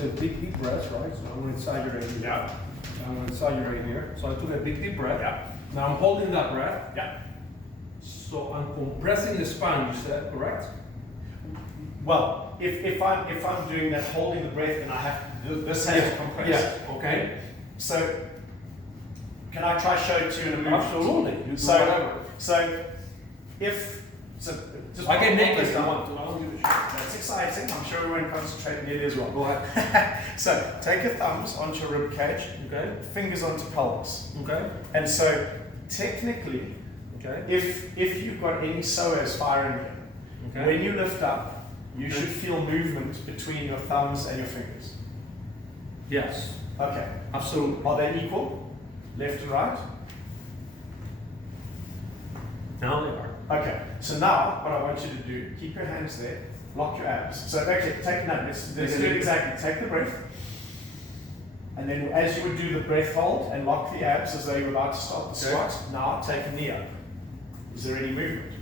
took a big deep breath, right? So I went inside you right here. Yeah. I went inside you right here. So I took a big deep breath. Yeah. Now I'm holding that breath. Yeah. So I'm compressing the spine, you said, correct? Well, if I'm doing that, holding the breath, and I have to, this has to compress. Yeah. Okay. So, can I try show it to you in a movement? Absolutely. You do So, whatever. Just I can make it this if you down. want to. I don't give a shit. That's exciting. I'm sure we won't concentrate nearly as well. Go ahead. So, take your thumbs onto your rib cage, Okay. fingers onto pelvis. Okay. And so, technically, Okay. if you've got any psoas firing here, Okay. when you lift up, you Okay. should feel movement between your thumbs and your fingers. Yes. Okay. Absolutely. Are they equal? Left and right? Now they are. Okay. So now, what I want you to do, keep your hands there, lock your abs. So actually, take no, let's do it exactly. Take the breath. And then as you would do the breath hold and lock the abs as though you were about to start the squat, now take a knee up. Is there any movement?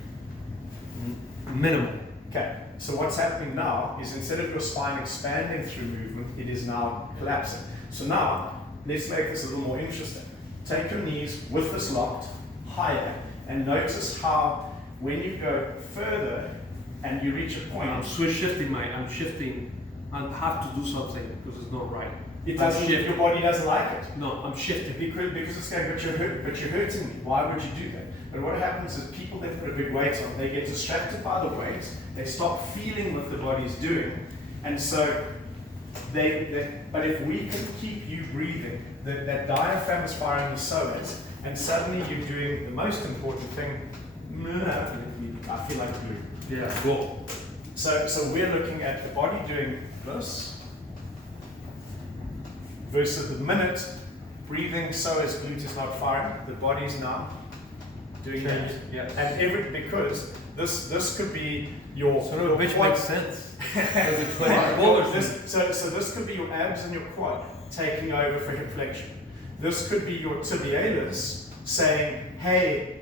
Minimal. Okay, so what's happening now is instead of your spine expanding through movement, it is now collapsing. So now, let's make this a little more interesting. Take your knees with this locked higher and notice how when you go further and you reach a point, I'm shifting. I have to do something because it's not right. it doesn't, your body doesn't like it. No, I'm shifting. Because it's going, but you're hurting me. Why would you do that? But what happens is people that put a big weight on, they get distracted by the weight, they stop feeling what the body's doing, and so but if we can keep you breathing, that diaphragm is firing the psoas, and suddenly you're doing the most important thing. I feel like doing. Yeah, go. So we're looking at the body doing this versus the minute breathing psoas glute is not firing, the body's now doing that. Yes. And because this could be your Which quad. makes sense. So this could be your abs and your quad taking over for hip flexion. This could be your tibialis saying, hey,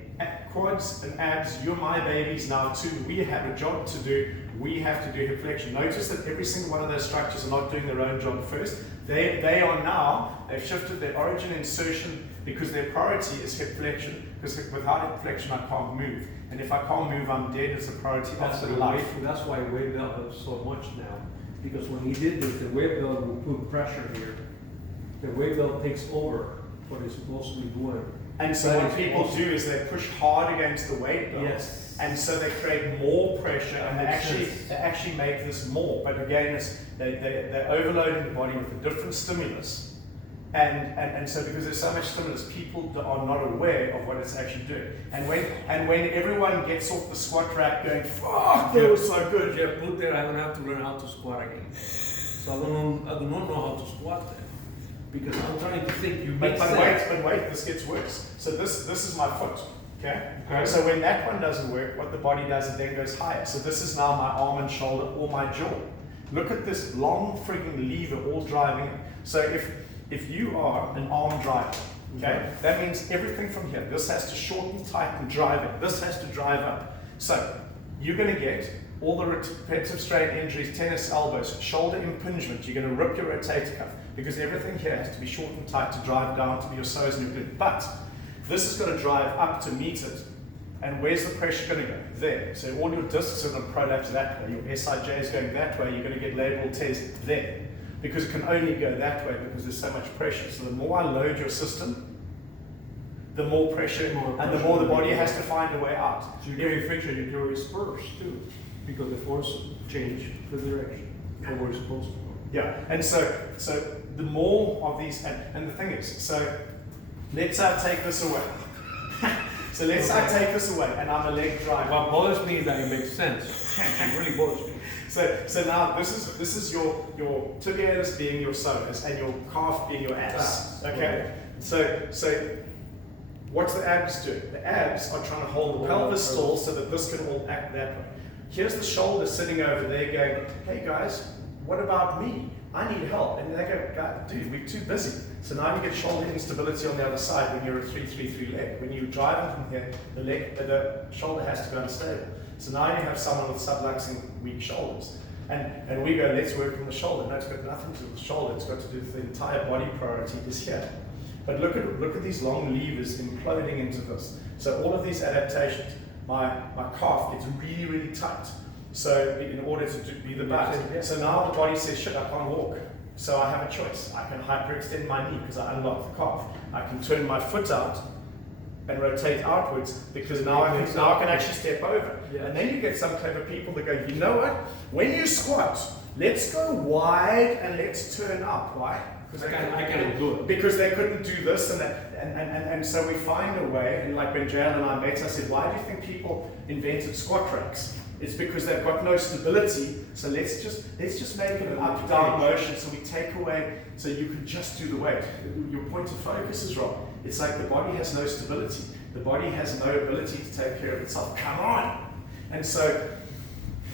quads and abs, you're my babies now too. We have a job to do. We have to do hip flexion. Notice that every single one of those structures are not doing their own job first. They are now, they've shifted their origin insertion because their priority is hip flexion, because without hip flexion I can't move. And if I can't move, I'm dead as a priority. That's the life. That's why weight belt helps so much now. Because when he did this, the weight belt will put pressure here. The weight belt takes over what it's supposed to be doing. And so what people do is they push hard against the weight belt. Yes. And so they create more pressure, and That they actually make this more. But again, they're overloading the body with a different stimulus. And so because there's so much stimulus, people are not aware of what it's actually doing. And when everyone gets off the squat rack going, fuck, that was so good. Yeah, put there, I don't have to learn how to squat again. So I do not know how to squat then. Because I'm trying to think, But wait, this gets worse. So this is my foot, okay? So when that one doesn't work, what the body does, it then goes higher. So this is now my arm and shoulder or my jaw. Look at this long frigging lever all driving. So if you are an arm driver, okay, that means everything from here, this has to shorten, tighten, drive it. This has to drive up. So you're going to get all the repetitive strain injuries, tennis elbows, shoulder impingement. You're going to rip your rotator cuff because everything here has to be short and tight to drive down to be your psoas and your glute. But this is going to drive up to meet it. And where's the pressure going to go? There. So all your discs are going to prolapse that way. Your SIJ is going that way. You're going to get lateral tears there. Because it can only go that way because there's so much pressure. So the more I load your system, the more pressure, and the more the body has to find a way out. So you're getting friction in your spurs too, because the force change the direction of where it's supposed to go. Yeah, and so the more of these, and the thing is, so let's take this away. So let's take this away, and I'm a leg driver. What bothers me is that it makes sense. It really bothers me. So now this is your tibialis being your psoas and your calf being your abs. Okay. So what's the abs do? The abs are trying to hold the pelvis still so that this can all act that way. Here's the shoulder sitting over there going, hey guys, what about me? I need help. And they go, God, dude, we're too busy. So now you get shoulder instability on the other side when you're a 3-3-3 leg. When you're driving from here, the shoulder has to go unstable. So now you have someone with subluxing weak shoulders. And we go, let's work on the shoulder. No, it's got nothing to do with the shoulder. It's got to do with the entire body priority is here. But look at these long levers imploding into this. So all of these adaptations, my calf gets really, really tight. So in order to be the butt. So now the body says, shit, I can't walk. So I have a choice. I can hyperextend my knee because I unlock the calf. I can turn my foot out and rotate outwards because now I can actually step over. Yeah. And then you get some clever people that go, you know what? When you squat, let's go wide and let's turn up. Why? Because I can't do it. Because they couldn't do this and that. And so we find a way, and like when Jael and I met, I said, why do you think people invented squat racks? It's because they've got no stability, so let's just make it an up-down motion so we take away, so you can just do the weight. Your point of focus is wrong. It's like the body has no stability. The body has no ability to take care of itself. Come on! And so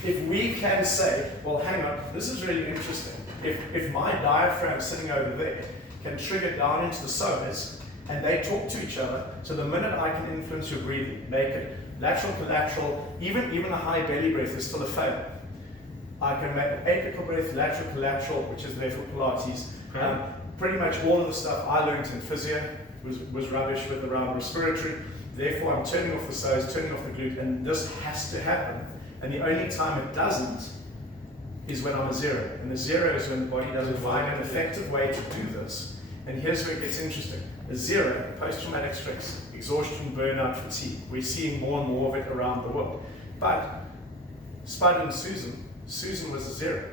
if we can say, well, hang on, this is really interesting. If my diaphragm sitting over there can trigger down into the psoas, and they talk to each other, so the minute I can influence your breathing, make it lateral to lateral, even a high belly breath is still a failure. I can make apical breath, lateral to lateral, which is there for Pilates. Pretty much all of the stuff I learned in physio was rubbish with around respiratory. Therefore, I'm turning off the psoas, turning off the glute, and this has to happen. And the only time it doesn't is when I'm a zero. And the zero is when the body doesn't find an effective way to do this. And here's where it gets interesting. A zero, post-traumatic stress, exhaustion, burnout, fatigue. We're seeing more and more of it around the world. But Spud and Susan was a zero.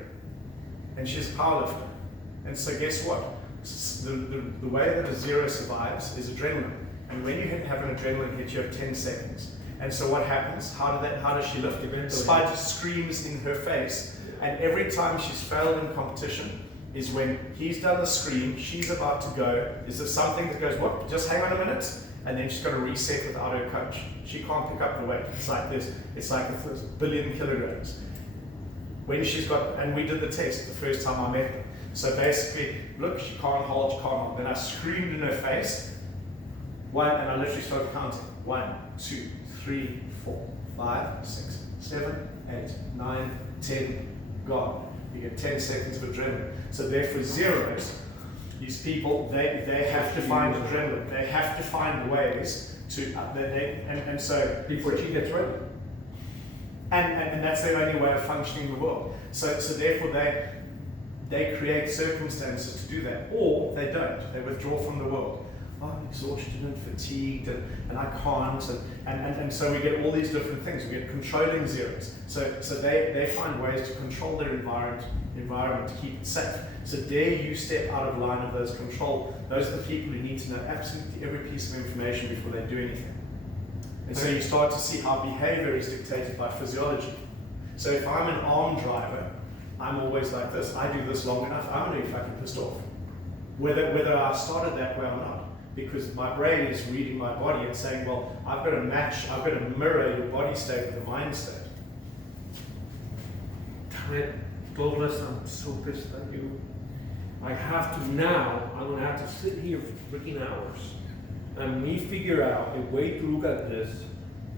And she's a powerlifter. And so guess what? The way that a zero survives is adrenaline. And when you have an adrenaline hit, you have 10 seconds. And so what happens? How does she lift? Spud screams in her face. And every time she's failed in competition, is when he's done the scream, she's about to go, is there something that goes, what, just hang on a minute, and then she's got to reset without her coach. She can't pick up the weight. It's like this, it's like a billion kilograms. When she's got, and we did the test the first time I met her. So basically, look, she can't hold, she can't hold. Then I screamed in her face, one, and I literally started counting. 1, 2, 3, 4, 5, 6, 7, 8, 9, 10, gone. You get 10 seconds of adrenaline. So therefore zeros, these people, they have to find adrenaline. They have to find ways to, and so before she gets ready. And that's their only way of functioning in the world. So therefore they create circumstances to do that, or they don't. They withdraw from the world. Oh, I'm exhausted and fatigued, and I can't, and so we get all these different things. We get controlling zeros. So they find ways to control their environment to keep it safe. So dare you step out of line of those control. Those are the people who need to know absolutely every piece of information before they do anything. And so you start to see how behavior is dictated by physiology. So if I'm an arm driver, I'm always like this. I do this long enough, I'm going to be fucking pissed off. Whether I started that way or not. Because my brain is reading my body and saying, well, I've got to mirror your body state with the mind state. Damn it, Douglas, I'm so pissed at you. I have to now, I'm going to have to sit here for freaking hours and me figure out a way to look at this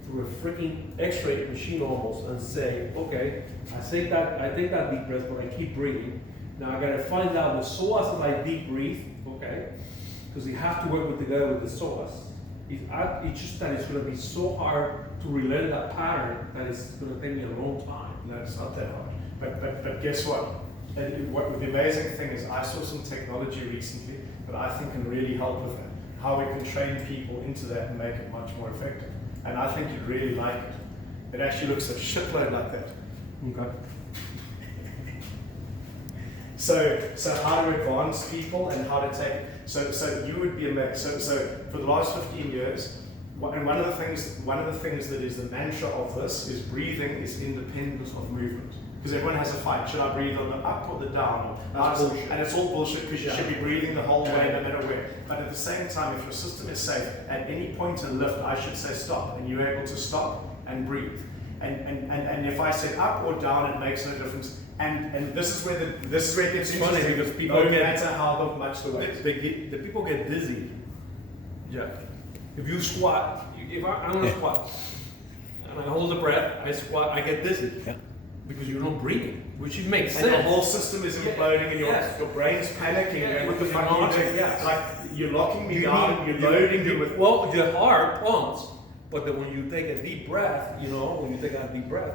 through a freaking x-ray machine almost and say, okay, I take that deep breath, but I keep breathing. Now I got to find out the psoas that I deep breathe, okay? Because you have to work with the guy with the psoas. It's just that it's going to be so hard to relearn that pattern that it's going to take me a long time. No, it's not that hard. But guess what? The amazing thing is I saw some technology recently that I think can really help with that. How we can train people into that and make it much more effective. And I think you'd really like it. It actually looks a shitload like that. Okay. So how to advance people and how to take, so you would be amazed. So for the last 15 years, and one of the things that is the mantra of this is breathing is independent of movement. Because everyone has a fight. Should I breathe on the up or the down? And it's all bullshit because you should be breathing the whole way no matter where. But at the same time, if your system is safe, at any point in lift, I should say stop. And you're able to stop and breathe. And if I say up or down, it makes no difference. And this is where it gets funny because people no matter how much the weight. The people get dizzy. Yeah. If you squat, I'm gonna squat, and I hold the breath, I squat, I get dizzy. Yeah. because you're not breathing, which it makes And your sense. whole system is imploding, and Yes. your brain's panicking. Yeah, and what the because fuck you're are you not- doing? yes. Like you're locking me You down. need- You're loading me with. Well, the heart pumps, but then when you take a deep breath, when you take a deep breath,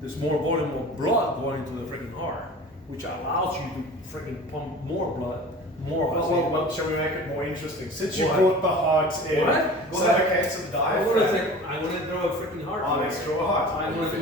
there's more volume of blood going into the freaking heart, which allows you to freaking pump more blood, more oxygen. Well, shall we make it more interesting? Since you What? brought the heart in. What? So okay, so the diaphragm. I want to draw a freaking heart. Oh, let's draw a heart. I want to